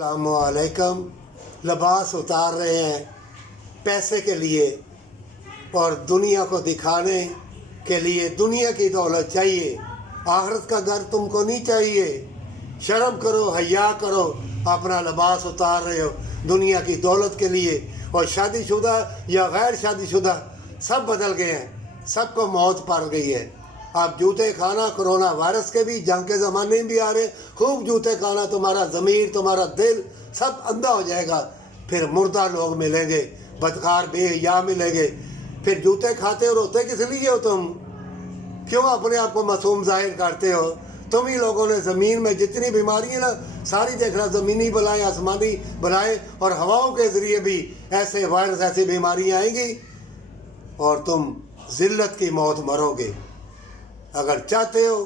अस्सलामुअलैकुम। लिबास उतार रहे हैं पैसे के लिए और दुनिया को दिखाने के लिए। दुनिया की दौलत चाहिए, आखिरत का घर तुमको नहीं चाहिए। शर्म करो, हया करो, अपना लिबास उतार रहे हो दुनिया की दौलत के लिए। और शादीशुदा या गैर शादीशुदा सब बदल गए हैं, सबको मौत पड़ गई है। आप जूते खाना, कोरोना वायरस के भी, जंग के ज़माने में भी आ रहे, खूब जूते खाना, तुम्हारा ज़मीर, तुम्हारा दिल सब अंधा हो जाएगा। फिर मुर्दा लोग मिलेंगे, बदकार बेहया मिलेंगे। फिर जूते खाते हो, रोते किस लिए हो तुम? क्यों अपने आप को मासूम जाहिर करते हो? तुम ही लोगों ने ज़मीन में जितनी बीमारियाँ ना सारी देखना, ज़मीनी बलाएँ, आसमानी बलाएँ और हवाओं के ज़रिए भी ऐसे वायरस, ऐसी बीमारियाँ आएंगी और तुम ज़िल्लत की मौत मरोगे। अगर चाहते हो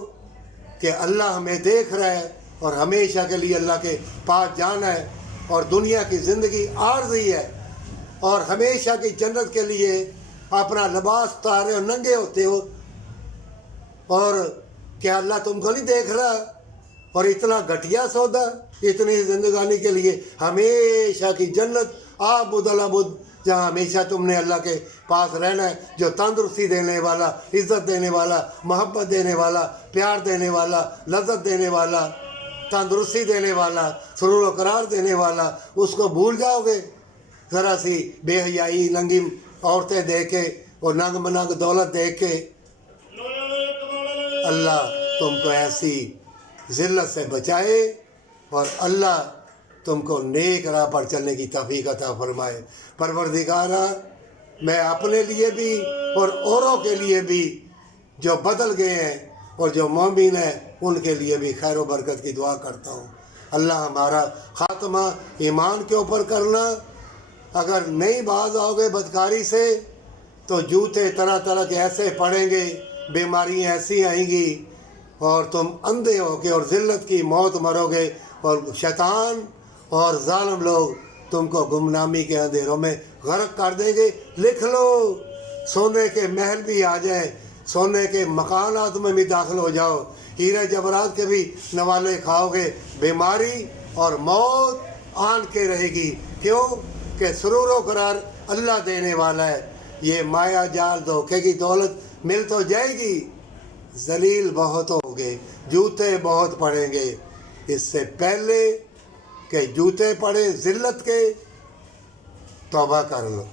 कि अल्लाह हमें देख रहा है और हमेशा के लिए अल्लाह के पास जाना है और दुनिया की ज़िंदगी आर्जी है और हमेशा की जन्नत के लिए अपना लिबास उतार रहे हो, नंगे होते हो, और क्या अल्लाह तुमको नहीं देख रहा? और इतना घटिया सौदा, इतनी ज़िंदगानी के लिए हमेशा की जन्नत आबुद जहाँ हमेशा तुमने अल्लाह के पास रहना है, जो तंदुरुस्ती देने वाला, इज़्ज़त देने वाला, मोहब्बत देने वाला, प्यार देने वाला, लज़्ज़त देने वाला, तंदुरुस्ती देने वाला, सुरूर और करार देने वाला, उसको भूल जाओगे? ज़रा सी बेहयाई नंगी औरतें देख के और नंग मनंग दौलत देख के। अल्लाह तुमको ऐसी ज़िल्लत से बचाए और अल्लाह तुमको नेक राह पर चलने की तौफीक अता फरमाए। परवरदिगारा, मैं अपने लिए भी और औरों के लिए भी जो बदल गए हैं और जो मोमिन हैं उनके लिए भी खैर व बरकत की दुआ करता हूँ। अल्लाह हमारा ख़ात्मा ईमान के ऊपर करना। अगर नहीं बाज आओगे बदकारी से तो जूते तरह तरह के ऐसे पड़ेंगे, बीमारियाँ ऐसी आएंगी और तुम अंधे होगे और ज़िल्लत की मौत मरोगे और शैतान और जालिम लोग तुमको गुमनामी के अंधेरों में गर्क कर देंगे। लिख लो, सोने के महल भी आ जाए, सोने के मकानात में भी दाखिल हो जाओ, हीरे जवाहरात के भी नवाले खाओगे, बीमारी और मौत आन के रहेगी। क्यों कि सुरूर व करार अल्लाह देने वाला है। ये माया जाल धोखे की दौलत मिल तो जाएगी, जलील बहुत होगे, जूते बहुत पड़ेंगे। इससे पहले कि जूते पड़े ज़िल्लत के, तौबा कर लो।